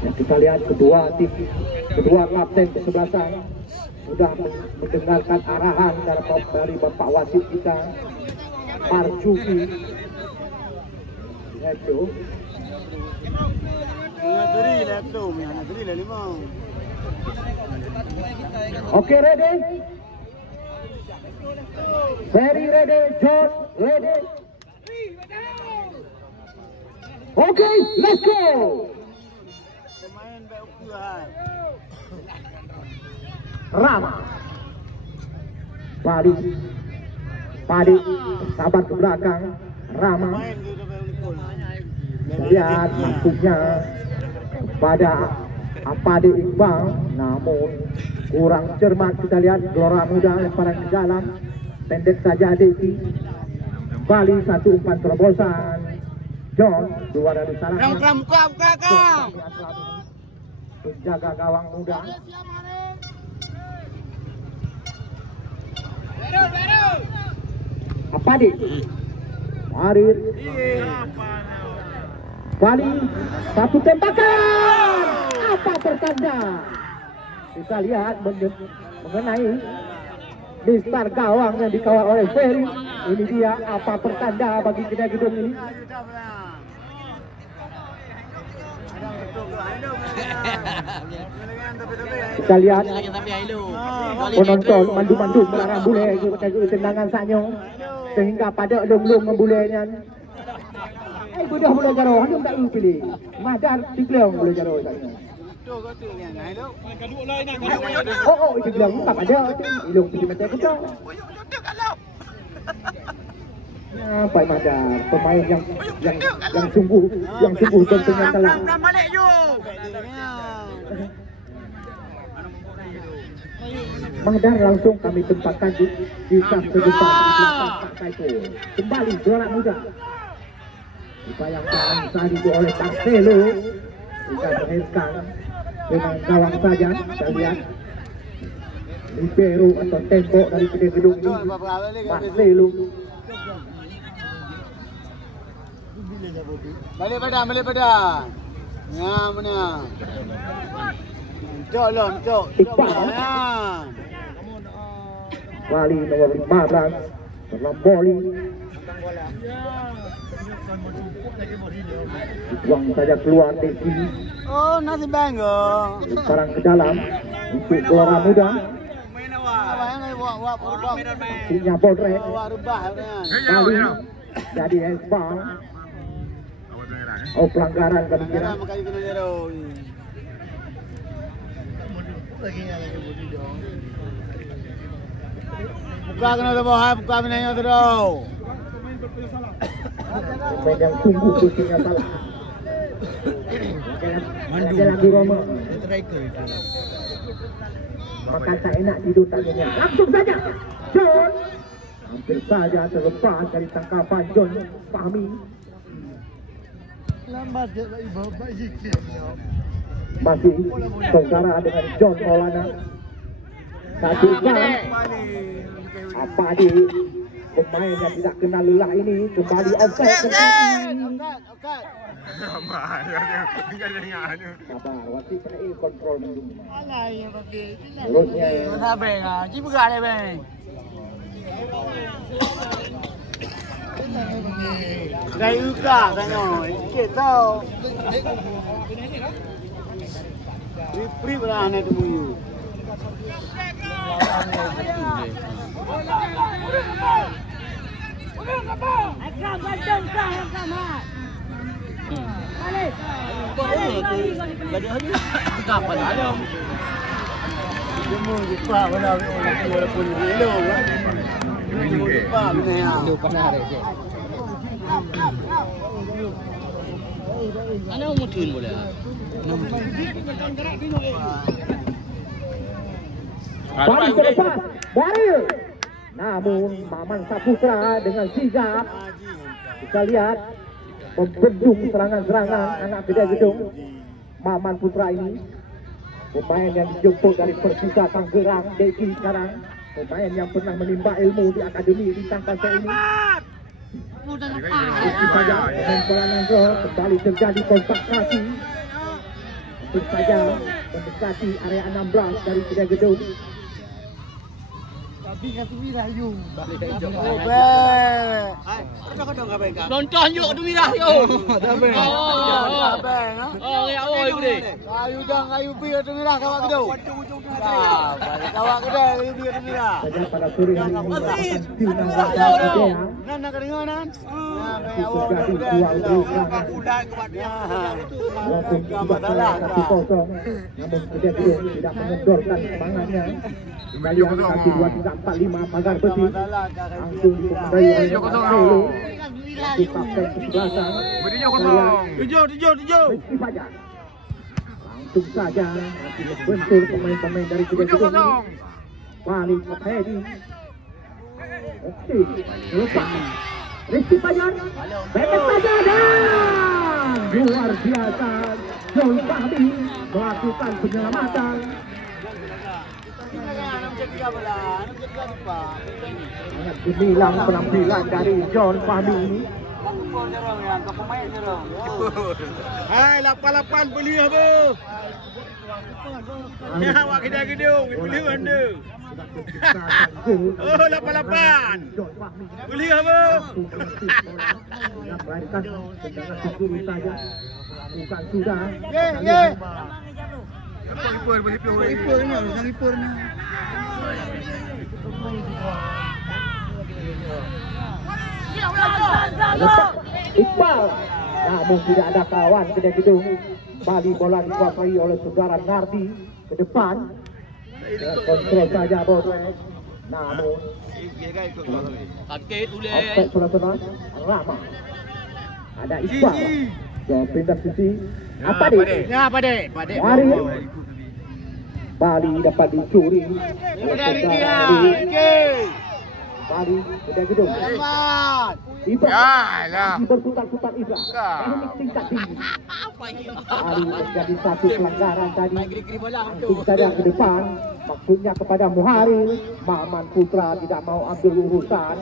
Ya, kita lihat kedua kapten kesebelasan sudah mendengarkan arahan dari Bapak Wasit kita, Marjuki. Itu. Oke, ready? Very ready, John, ready? Okay, let's go! Rama Padi sabar ke belakang. Rama lihat masuknya pada Padi Iqbal, namun kurang cermat. Kita lihat Gelora Muda lemparan ke dalam, pendek saja Deki. Kembali satu umpan terobosan John, dua dari sarangnya. Buka. Penjaga gawang muda. Apa di? Marir. Kali satu tembakan. Apa pertanda? Kita lihat mengenai mistar gawang yang dikawal oleh Ferry. Ini dia apa pertanda bagi kita gedung ini. Kita lihat penonton mandu-mandu melarang bule tendangan saknya sehingga pada belum membulenya. Budak boleh jaro, hanya tak pilih. Madar dikleong boleh jaro saknya. Oh, itu bilang tak ada. Ilung pergi mata kita. Pak Madar, pemain yang sungguh tentunya telah. Madar langsung kami tempatkan di satu depan di belakang Pak Saiful. Kembali Gelora Muda. Dibayangkan tadi itu oleh Marcelo. Kita menghirkan dengan gawang saja. Kita lihat libero atau tembok dari gedung ini Marcelo. Balik pada. Ya, mana? Cok. Wali nomor 15 terlampoli. Buang saja keluar Deki. Oh, nasi bangga. Sekarang ke dalam untuk Gelora Muda. Punya Bodrek. Wali jadi Esbal. Oh, pelanggaran kami kira. Buka kena tu bawah, buka minyak tu dah. Pemain yang sungguh pusingnya salah. Mandu lagu Roma. Maka tak enak tidur tak nyenyak. Langsung saja John. Hampir saja terlepas dari tangkapan John Fahmi. Lambat je baik sikit. Masih saudara dengan John Maulana. Satu kan. Apa di pemain yang tidak kenal lelah ini kembali offside. Okat. Sabar, wasit kena kontrol mendung. Alai yang pakai. Terusnya. Mana bang? Cik buka deh bang. Gaya uka tengok. Kita. Rip lah anak temu you. Akram bandang kah Akram ha. Balik. Balik hari. Kapan ada? Semua jumpa mana walaupun hello kan. Jumpa mana ya. Hello panas dia. Ana mutun boleh. Balik ke depan, Baril. Namun Maman Saputra dengan sigap. Kita lihat membendung serangan-serangan anak gedung Maman Putra ini. Pemain yang dijemput dari Persisa Tangerang, Deki sekarang. Pemain yang pernah menimba ilmu di Akademi Bintang Pasir ini. Rizky Fajar pemain bola Nanggro kembali terjadi kontak kaki. Tentu saja mendekati area 16 dari Kedai Gedung. Nonton yuk tu mirah yo. Kayu pi tu mirah kawak tu. Kawak kedai kayu pi tu mirah. Saja pada sore hari ini melakukan final Nan nak dengar nan. terjadi dua kemenangan walaupun tidak kalah 1-0, namun Kedai Gedung tidak mengendorkan semangatnya. Kembali kaki 2-3-4-5 pagar besi langsung dikuasai oleh Marcelo. Itu kapten kesebelasan. Tujuh. Rizky Fajar langsung saja masih membentur pemain-pemain dari Kedai Gedung. Balik ke Hedi. Oke, lepas Rizky Fajar, pendek saja dan luar biasa. John Fahmi melakukan penyelamatan. Sangat gemilang penampilan dari John Fahmi ini. Hai 88 beli apa? Ya awak Kedai Gedung beli anda. Oh 88. John Fahmi Beli apa? melahirkan tendangan sukuri saja. Bukan sudah. Lepas Iqbal, namun tidak ada kawan Kedai Gedung. Kembali bola dikuasai oleh saudara Nardi ke depan. Kontrol saja Bodrek. Namun offside sudah Rama. Ada Iqbal. Jauh pindah sisi. Apa dek? Ya Padek. Mari. Bali dapat dicuri. Bali Kedai Gedung. Ibra berputar-putar Ibra. Teknik tingkat tinggi. Bali terjadi satu pelanggaran tadi. Langsung saja ke depan. Maksudnya kepada Muharil. Maman Putra tidak mau ambil urusan.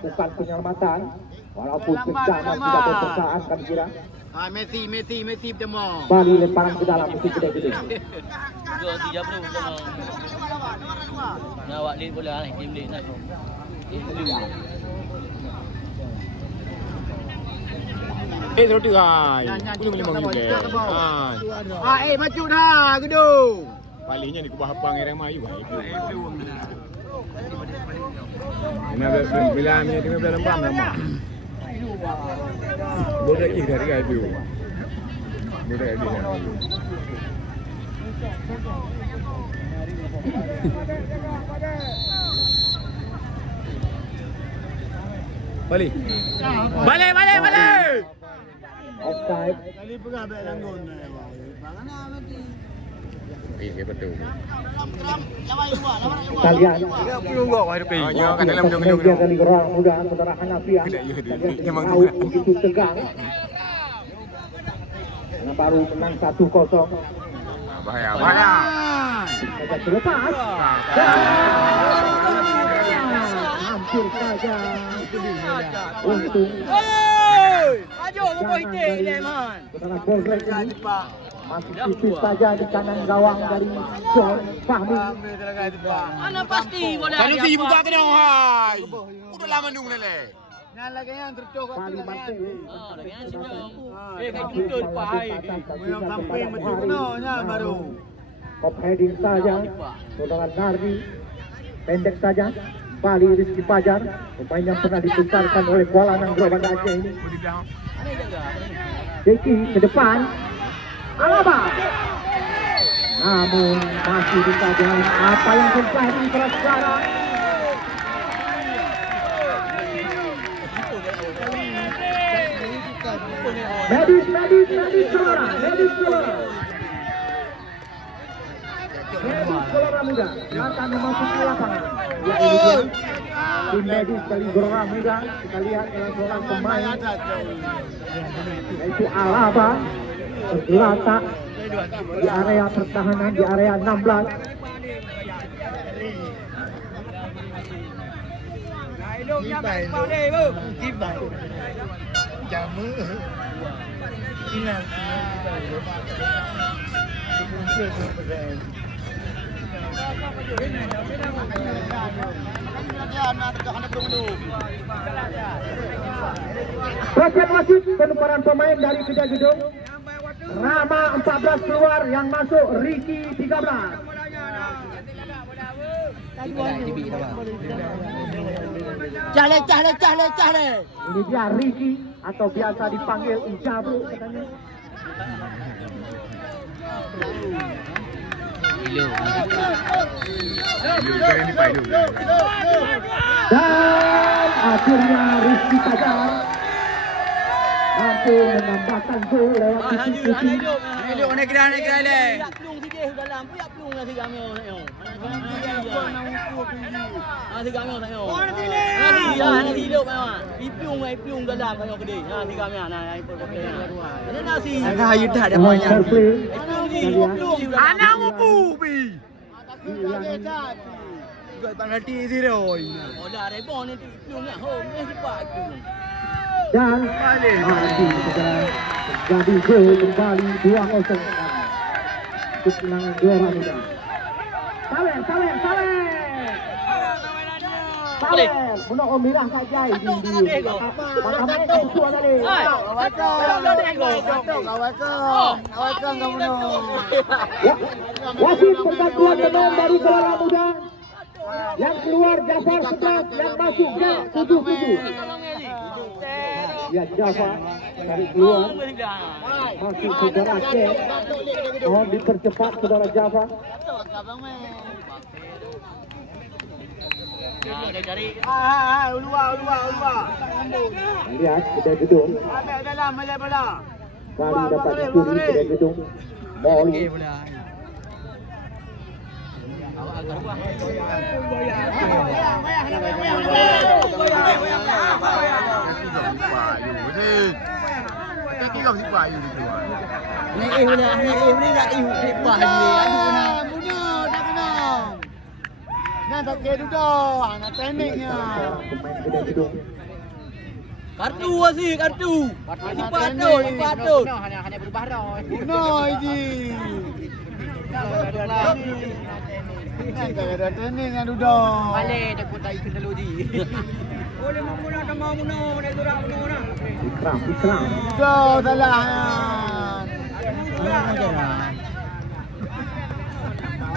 Bukan penyelamatan. Walaupun kencana tidak berpersaan kami kira. Messi demo. Bali lemparan ke dalam musuh Kedai Gedung. Dua tiga puluh sama. Nak awak lead bola ni, game lead nak. Roti hai. Boleh memang juga. Maju dah Gedung. Palingnya di kubah hapang yang ramai juga. Bila ni tengah bila lembam ramai. Boleh lagi dari itu. Boleh lagi. Balik. Offside. Kali pegah bek langgon. Betul. Kalian Hanya kat dalam gedung. media dari orang muda saudara Hanafiah. Memang Tahu begitu tegang. Karena baru menang 1-0. Bahaya. Saja selepas. Hampir saja. Untung. Maju buku hitik Leman. Saudara Bolrek ini masih tipis saja di kanan gawang dari John Fahmi. Mana pasti bola. Kalau si buka kena hai. Udah lama nung lele. Nan lagi yang tercok kat Bali Marcelo. Kayak gitu pai. Memang samping maju kenanya baru. Top heading saja. Saudara Nardi. Pendek saja. Bali Rizky Fajar. Pemain yang pernah dibesarkan oleh Kuala Nanggro Banda Aceh ini. Deki ke depan. Alaba. Namun masih dikatakan apa yang terjadi sekarang. Medis Gelora. Medis Gelora Muda akan memasuki lapangan. Ya ini dia. Tim medis dari Gelora Muda. Kita lihat dengan seorang pemain yaitu Alaba tergeletak di area pertahanan di area 16. Perhatian wasit, penukaran pemain dari Kedai Gedung. Rama 14 keluar, yang masuk Ricky 13. Cale. Ini dia Ricky atau biasa dipanggil Ijabu katanya. Dan akhirnya Rizky Fajar mampu menambahkan gol lewat titik putih. Hidup naik kira le. Piak pelung sikit dalam. Piak pelung lah 3 mil tengok. 3 mil tengok. Nasi hidup memang. Pelung dalam tengok gede. 3 mil nah ikut boleh. Ada nasi. Agak hayu dah ada Main banyak. fair play. Pelung. Anak mau pi. Gol penalti zero. Oh dah rebon ni pelung nak. Ho, ni cepat pelung. Dan jadi gol kembali 2-0 untuk kemenangan Gelora Muda. Saleh, bunuh Omirah saja ini. Mahkamah itu tadi. Awakkan kamu no. Wasit perbantuan pemain dari Gelora Muda. Yang keluar Jafar 11, yang masuk Jack 77. Ya Jafar dari keluar masuk saudara Jack. Mohon dipercepat saudara Jafar. Dia cari. Ulua. Lihat Kedai Gedung. Ambil dalam bola. Kali dapat dicuri Kedai Gedung. Moli. Awak agak ruang. Tak kira duduk, nak tekniknya. Pemain Kedai Gedung. Kartu sih, kartu. Patut. Hanya berubah dah. No, ini. Tak ada teknik yang duduk. Balik dia pun tak ikut dulu di. Boleh memuna tak mau muna, nak turun muna. Ikram. Duduk salah.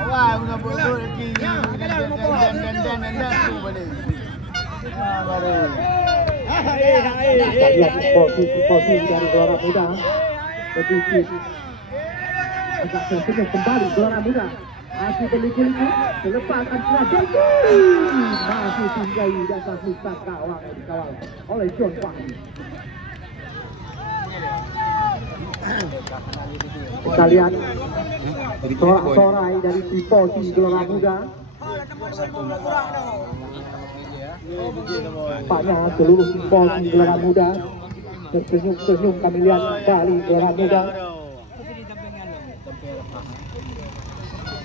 Awak guna bodoh lagi. Dan tu boleh. Baru. Kita lihat posisi dari Gelora Muda. Sedikit agak tersenyum kembali Gelora Muda. Masih berliku-liku. Selepas antara Deki. Masih tinggai di atas Ustaz Kawang yang dikawal oleh John Wahyu. Kita lihat sorak-sorai dari Tifosi Gelora Muda. Tampaknya seluruh Tifosi Gelora Muda tersenyum-senyum kami lihat kembali Gelora Muda.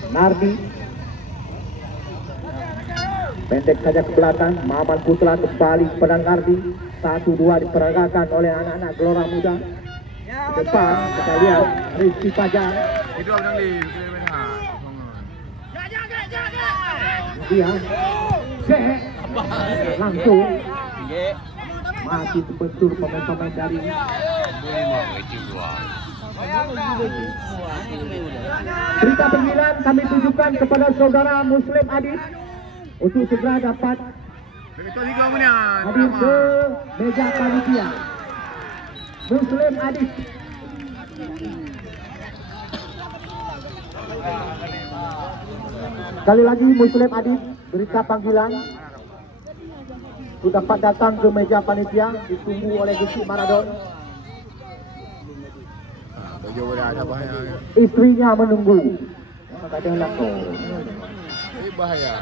Nardi pendek saja ke belakang. Maman Putra kembali kepada Nardi. 1-2 diperagakan oleh anak-anak Gelora Muda. Ke depan kita lihat Rizky Fajar. Itu abang ni, kita benar. Dia Cek langsung masih terbentur pemain-pemain dari berita panggilan kami tunjukkan kepada saudara Muslim Adit untuk segera dapat Betul tiga punya. hadir ke meja panitia. Muslim Adit. Sekali lagi Muslim Adit, berita panggilan sudah dapat datang ke meja panitia, ditunggu oleh Gusti Maradon. Baju boleh ada bahaya. Istrinya menunggu. Kadang langsung. Ini bahaya.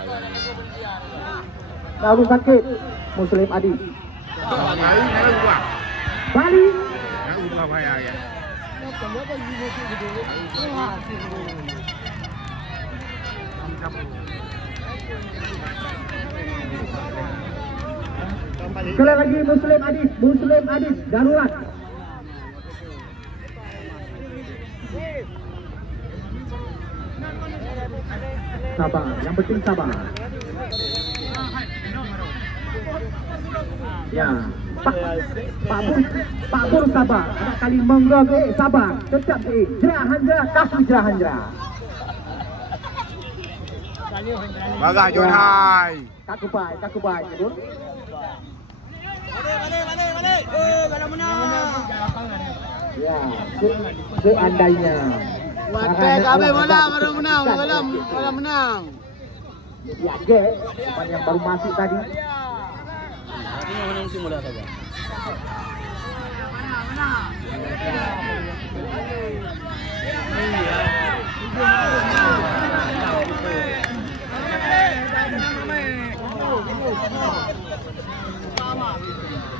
Lalu sakit Muslim Adit. Bahaya nak ubah. Balik. Nak ubah bahaya ya. Sekali lagi Muslim Adis darurat. Sabar, yang penting sabar. Ya, Pak Bur sabar. Ada kali mengrog sabar. Tetap Jerahanjra, kasih Jerahanjra. Bagah John Hai. Kakubai, betul? Balik. Kalau menang. Ya, seandainya. Watek kami menang, baru menang. Malam menang. Ya, pemain yang baru masuk tadi. Ini menang tim mula saja.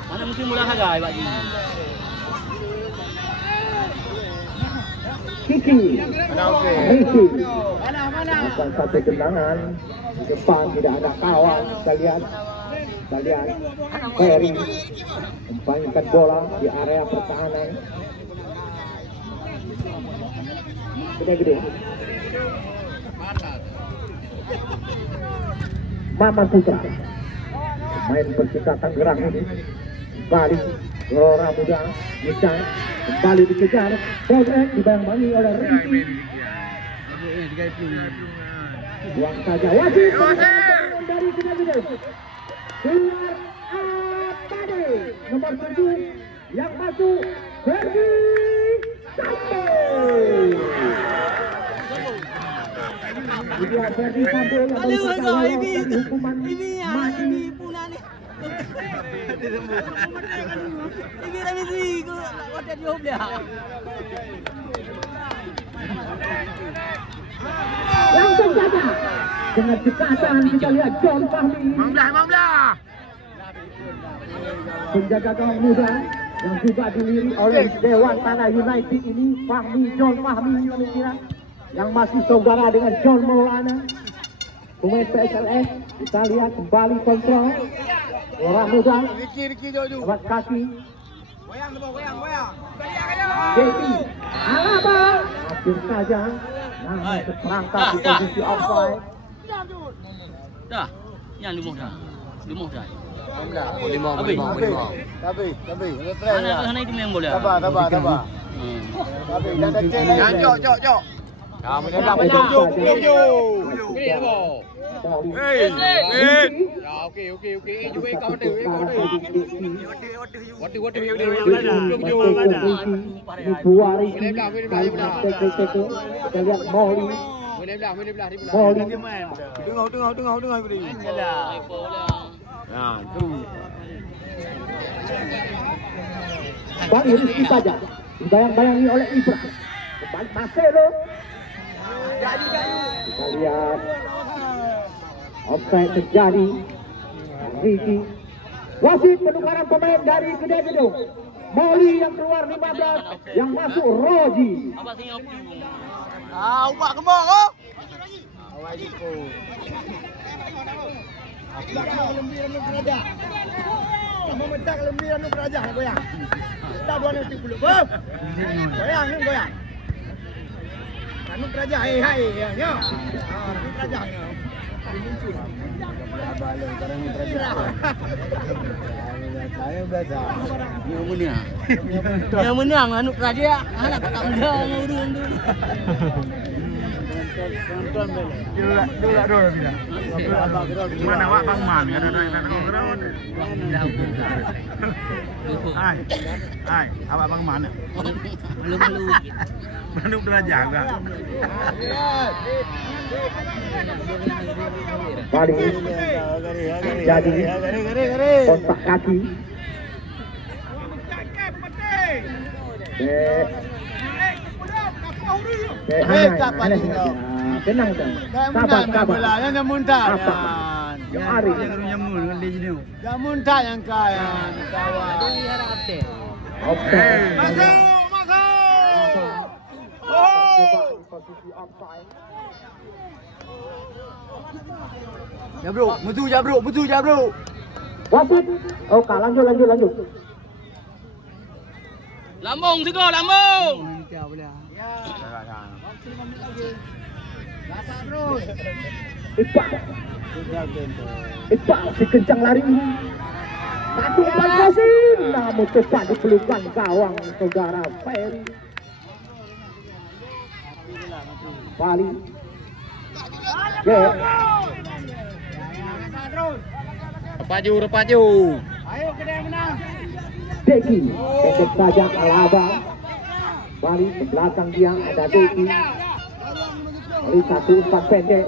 Mana mungkin mula saja bagi. Kiki, Okey. Riki, akan satu tendangan di depan tidak ada kawan sekalian. Ferry mempanjangkan bola di area pertahanan. Gede. Maman Putra, pemain Persita Tangerang ini kembali Gelora Muda bisa kembali dikejar. Bola dibayang-bayangi oleh Riki. Buang saja wasit dari Gede. Keluar Apade nomor 7 yang masuk Ferdi Sambo. Dia Ferdi Sambo yang baru saja hukuman mati. Ini remisi ko hotel job dia. Langsung saja dengan cekatan kita lihat John Fahmi. 15. Penjaga gawang muda yang juga dilirik oleh Dewan Tanah United ini John Fahmi yang masih saudara dengan John Maulana, pemain PSLS. Kita lihat kembali kontrol orang muda Riki jauh. lewat kaki. Goyang. Jadi Alaba hampir saja terperangkap di posisi offside. Dah. Yang limau dah. Lima. Tapi. Mana itu main bola? Sabar. Tapi dah cek. Jok. Ya, menembak jauh. Hey. Ya, okey. Juga kau ada. What Buari. Kita lihat Molly. Tengah beri. Ya, tu. Bang Rizky saja dibayang-bayangi oleh Ibra. Kembali Marcelo. Kita lihat offside terjadi. Ricky. Wasit penukaran pemain dari Gede Gedung. Molly yang keluar 15, yang masuk Roji. Apa sih yang opti? Ubah kembang oh. Awal jiko. Kamu mentak lembiran nu kerajaan goyang. Dah 2 detik dulu. Goyang. Anu kerajaan hai ya. Anu kerajaan. Abang sekarang nu kerajaan. Saya biasa. Yang menang anu kerajaan. Anak tak menang urung tu. Dulu bilang. Mana wak Bang Man kan ada Hai, awak Bang Man. Malu-malu. Manuk derajat juga. Balik jadi kontak kaki. Tenang dah. Sabar. Yang muntah. Yang hari. Yang muntah yang kaya. Offside. Masuk. Posisi offside. Ya bro, betul je bro. Wasit. Oh, lanjut. Lambung juga, lambung. Iqbal si kencang lari ini. Satu umpan kasih, namun cepat dipelukan gawang saudara Ferry. Bali. Repaju. Ayo kita yang menang. Deki, pendek saja Alaba. Bali ke belakang dia ada Deki. Bali satu umpan pendek.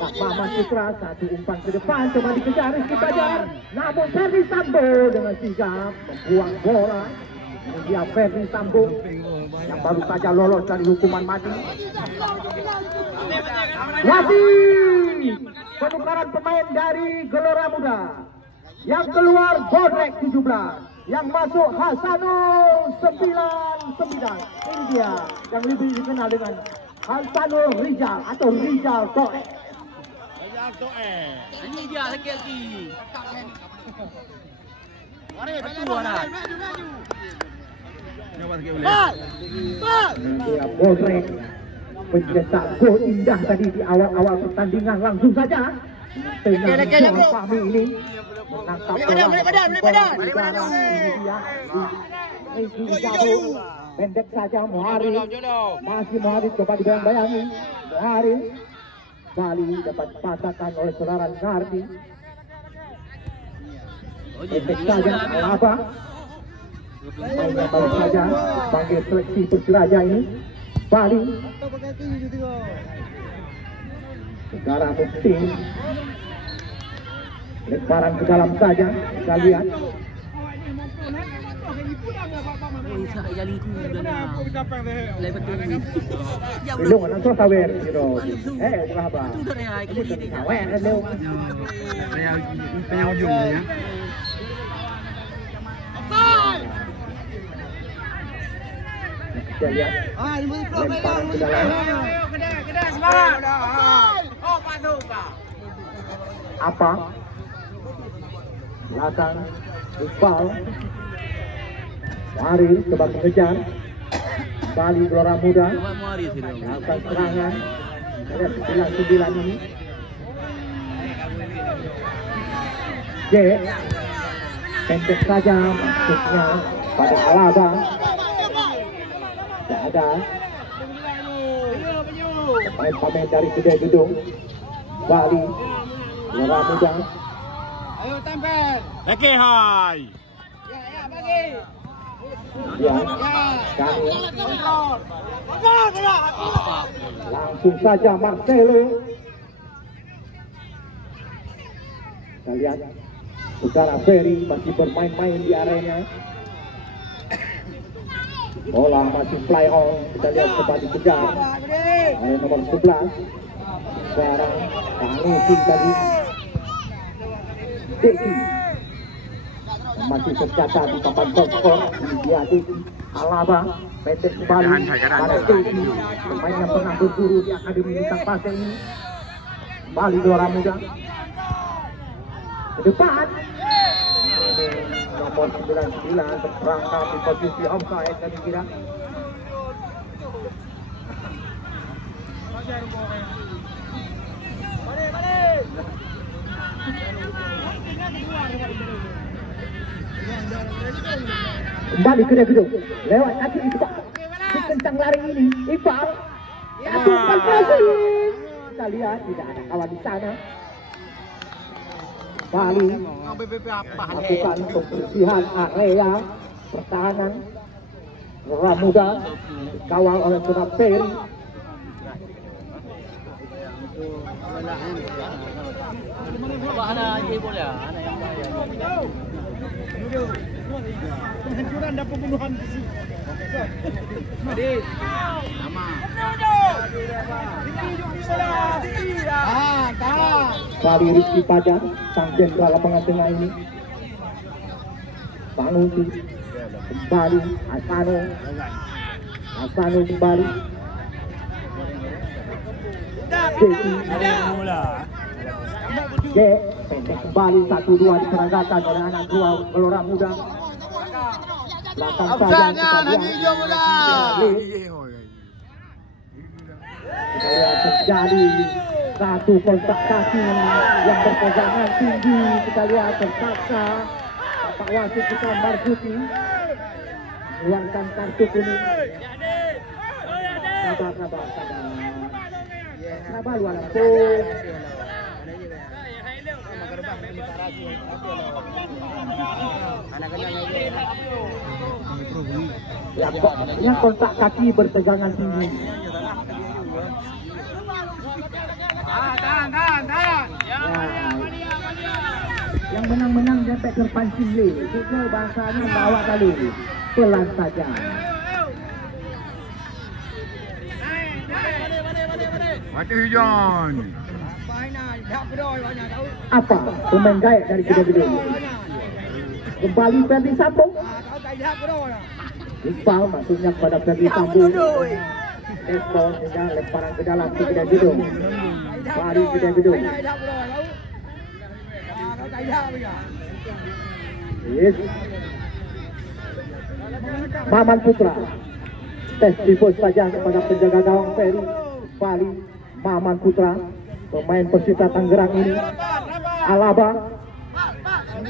Tak Mama Citra, satu umpan ke depan, coba dikejar Rizky Fajar. Namun Ferry Sambo dengan sigap membuang bola. Ini dia Ferry Sambo yang baru saja lolos dari hukuman mati. Wasit penukaran pemain dari Gelora Muda. Yang keluar Bodrek 17, yang masuk Hasanul 99. Ini dia yang lebih dikenal dengan Hasanul Rizal atau Rizal Toek. Ini dia lagi. Dia Bodrek pencetak gol indah tadi di awal-awal pertandingan. Langsung saja dengan Fahmi ini menangkap bola. Ini dia pendek saja Muharid. Masih Muharid, coba dibayang-bayangi Muharid. Bali dapat pasakan oleh saudara Nardi. Pendek saja Alaba. Mainnya baru saja panggil seleksi Persiraja ini. Bali negara Mukti lemparan ke dalam saja. Kita lihat belum ada so sawer gitu. Berapa? Sawer dulu. Ujungnya. Kita lihat lemparan ke dalam. Apa? Belakang Iqbal. Mari coba mengejar. Bali Gelora Muda melakukan serangan. Ada 9-9 ini. J pendek saja maksudnya pada Alaba. Tidak ada pemain dari kedai gedung. Bali Gelora Muda. Ayo tempel. Lagi hai. Ya bagi. Ya, kami langsung saja Marcelo. Kita lihat saudara Ferry masih bermain-main di arena. Bola masih fly on. Kita lihat coba dikejar oleh nomor 11. Sekarang Panusi tadi. Deki masih tercatat di papan skor. Dia Deki Alaba pendek kembali pada Deki, pemain yang pernah berguru di Akademi Bintang Pasir ini. Bali Gelora Muda ke depan. Nomor 99 terperangkap di posisi offside kami kira. Kembali ke gedung lewat kaki Iqbal. Kencang lari ini Iqbal. Satu umpan kasih. Kita lihat tidak ada kawan di sana. Bali melakukan pembersihan area pertahanan. Gelora Muda dikawal oleh saudara Ferry. Penghancuran dan pembunuhan di sini. Bali Rizky Fajar, sang jenderal lapangan tengah ini. Panusi kembali, Asano kembali. Deki Jack pendek kembali 1-2 diseragakan oleh anak Gelora Muda. Belakang saja kita lihat terjadi satu kontak kaki yang berpegangan tinggi. Kita lihat terpaksa Pak wasit kita Marzuki mengeluarkan kartu kuning. Sabar walaupun yang kontak kaki berpegangan tinggi. Yang menang-menang dapat terpancing le. Juga bahasanya bawa kali pelan saja. Mati hujan. Apa pemain gaib dari Gede-Gede? Kembali Ferdi Sambo. Iqbal maksudnya kepada Ferdi Sambo. Espon hingga lemparan ke dalam ke Gede-Gede. Lari Gede-Gede. Yes. Maman Putra. Tes dipus saja kepada penjaga gawang Ferry. Bali Maman Putra. Pemain Persita Tangerang ini Alaba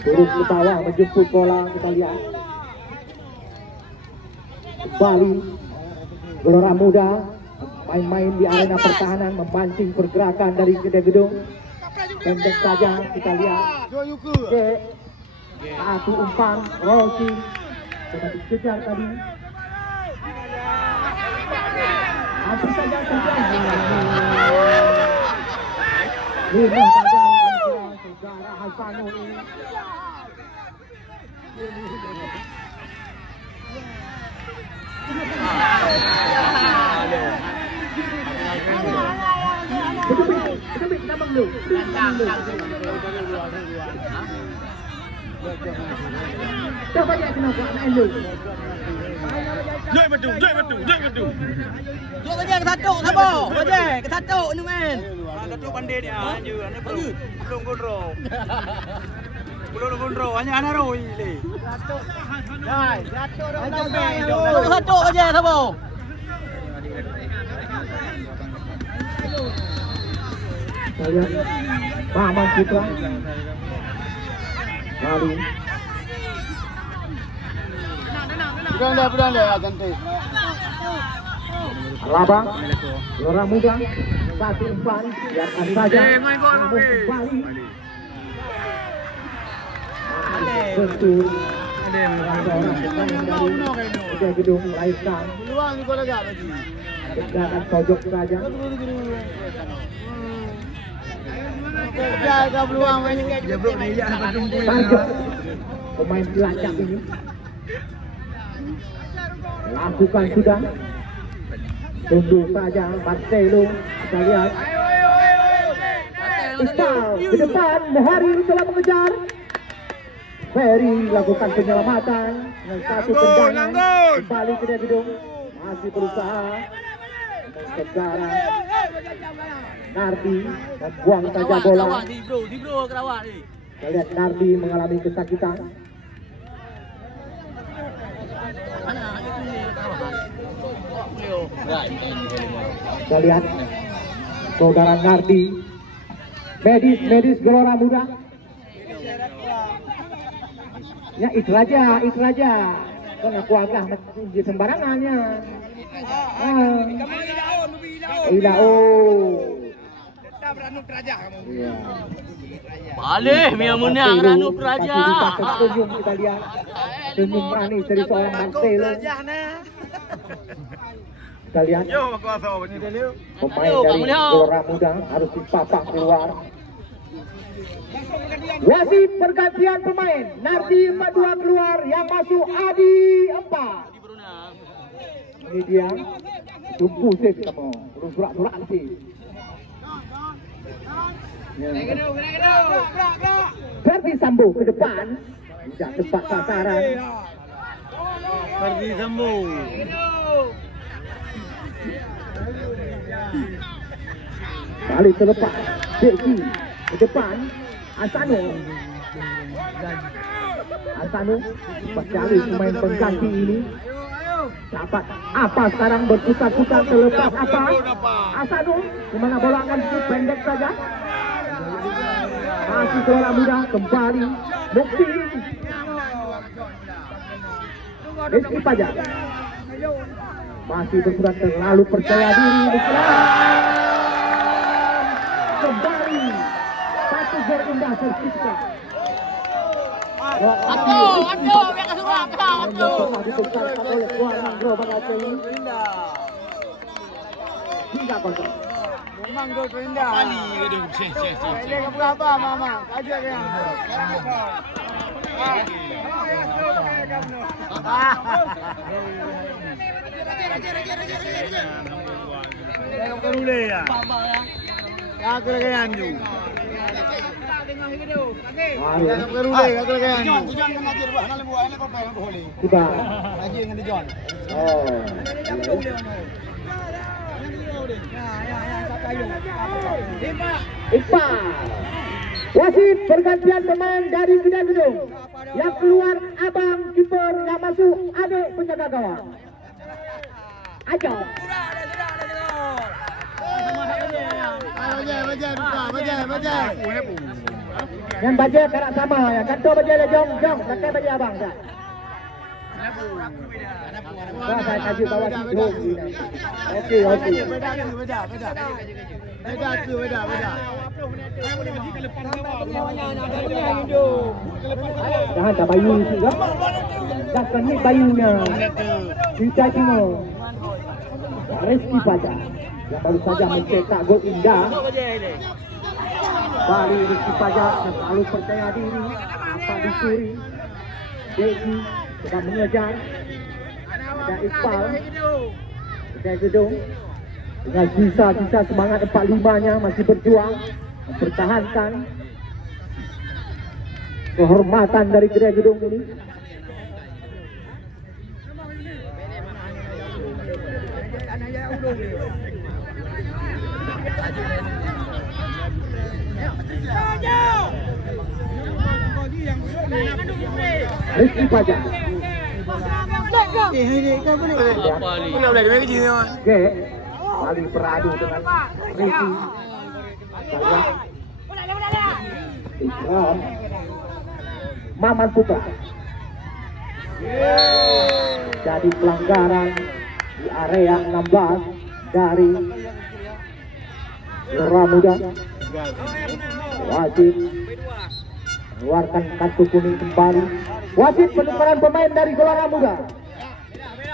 turun ke bawah menjemput bola. Kita lihat Bali Gelora Muda main-main di arena pertahanan, memancing pergerakan dari Gede-Gedung. Pendek saja kita lihat satu umpan Rosi sudah dikejar tadi. Hampir saja terjadi. Ini saudara Hasanul ini. Betul nampak lu. Coba dia kenapa anak lu. Jai betul. Jom aja ke tatuk sabo. Aja ke tatuk ni men. Tatuk pandai dia aja. Anak belum gondro. Belum gondro, hanya anak roi le. Tatuk. Dai, tatuk dah. Tatuk aja sabo. Saya Maman Putra. Lalu Budan dah cantik. Alaba Gelora Muda satu umpan biarkan saja. Namun kembali betul Gede-Gedung melahirkan tegakan pojok saja. Target pemain pelacak ini lakukan sudah. Tunggu saja Marcelo. Kita lihat Iqbal ke depan. Mohari telah mengejar. Ferry lakukan penyelamatan dengan satu tendangan. Kembali ke Gede-Gedung masih berusaha sekarang. Nardi membuang saja bola. Di bro kerawat ni. Kita lihat Nardi mengalami kesakitan. Kita lihat saudara Nardi. Medis Gelora Muda. Ya ikhraja. Kau agak di sembarangannya. Ranu Praja kamu. Balik dia menang Ranu Praja. Senyum kita lihat. Senyum manis dari seorang Marcelo. Kita lihat pemain dari Gelora Muda harus dipapak keluar. Wasit pergantian pemain. Nardi 42 keluar, yang masuk Adi 4. Ini dia tumpu sip kamu. Belum surat-surat nanti. Ferdi Sambo ke depan. Tidak tepat sasaran. Ferdi Sambo. Balik terlepas. Deki ke depan. Asano bercari pemain pengganti ini. Dapat apa sekarang berputar-putar terlepas apa? Asano kemana bola akan dituju pendek saja. Masih Gelora Muda kembali. Mukti Rizky Fajar masih berkurang terlalu percaya diri. Kembali satu gol indah tercipta. Aduh, biar kesuruh aduh. Ditukar oleh Kuala Gerobak Aceh ini. Hingga kosong. Memang gol terindah. Dia ke berapa mama? Aja dia. Dia ke rule ya. Ya ke legayan ju. Sudah. Aja dengan John. Oh. Iqbal. Wasit pergantian pemain dari Kedai Gedung. Yang keluar Abang kiper, yang masuk adik penjaga gawang. Aja. Bajai. Yang bajai karak sama, yang kantor bajai le jong, pakai bajai abang dah. Wah, saya kaji bawah situ. Okey. Beda. Jangan tak bayu juga. Dah kena bayunya. Kita tengok. Rizky Fajar yang baru saja mencetak gol indah. Bali Rizky Fajar yang selalu percaya diri. Apa dicuri? Deki sedang mengejar. Dan Iqbal Kedai Gedung dengan sisa semangat 45-nya masih berjuang mempertahankan kehormatan dari Kedai Gedung ini. Rizky Fajar. Oke, kali beradu dengan Rizky Fajar. Ikram Maman Putra. Jadi pelanggaran di area 16 dari Gelora Muda. Wasit mengeluarkan kartu kuning kembali. Wasit penukaran pemain dari Gelora Muda.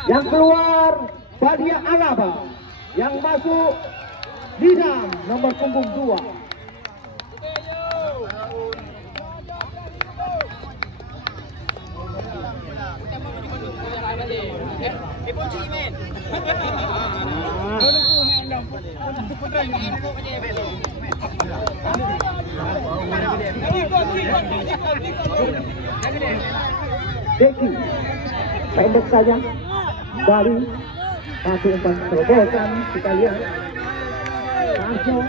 Yang keluar Badia Alaba, yang masuk Didam nomor punggung 2. Deki pendek saja kembali satu umpan terobosan. Kita lihat langsung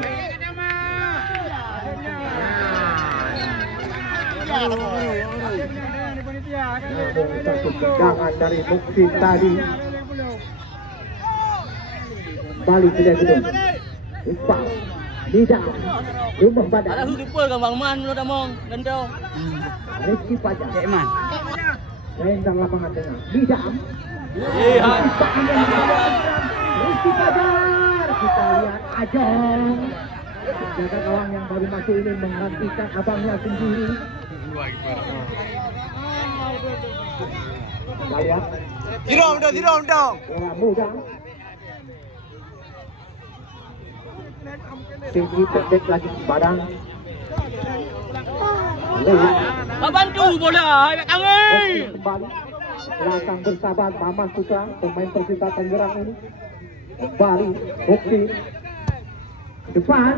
satu tendangan dari Mukti tadi. Balik Kedai Gedung. Iqbal Nida rumah badan. Ada lupa gambar man lo dah mong dan kau. Rizky Fajar. Eman. Rendang lapangan tengah. Nida. Hai. Rizky Fajar. Kita lihat Ajong. Jaga gawang yang baru masuk ini menggantikan abangnya sendiri. Kita lihat. Tirom dong. Gelora Muda. Tinggi pendek lagi badan. Bantu bola, hai kami. Kembali. Belakang bersahabat Maman Putra, pemain Persita Tangerang ini. Kembali Mukti ke depan.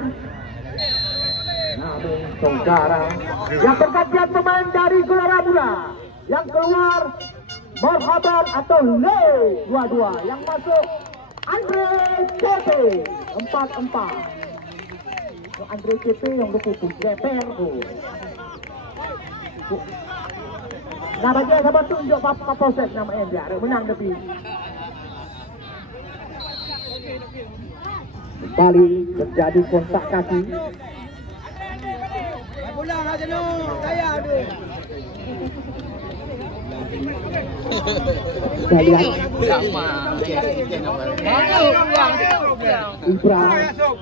Namun saudara, yang pergantian pemain dari Gelora Muda. Yang keluar Marhaban atau Le 22. Yang masuk Andre Tete 44. Andre CP yang berputus GPR tu. Nah baca sahabat tunjuk apa proses nama dia menang tapi. Kembali terjadi kontak kaki. Pulang aja no, saya aduh. Kita lihat Ibra ancang-ancang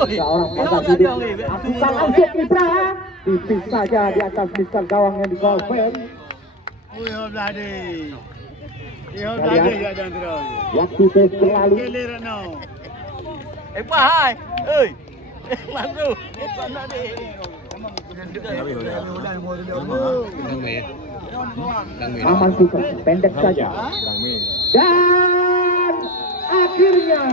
seorang pasang hidup asukan langsung Ibra tipis saja di atas misal gawang yang di golfen. Waktu terus berlalu. Hai. Oi. Masuk. Mana ni? Aman suka pendek saja. Dan akhirnya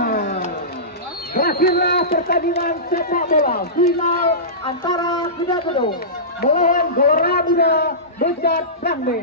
berakhirlah pertandingan sepak bola final antara Kuda Gedung melawan Gelora Muda Bejat Brangme.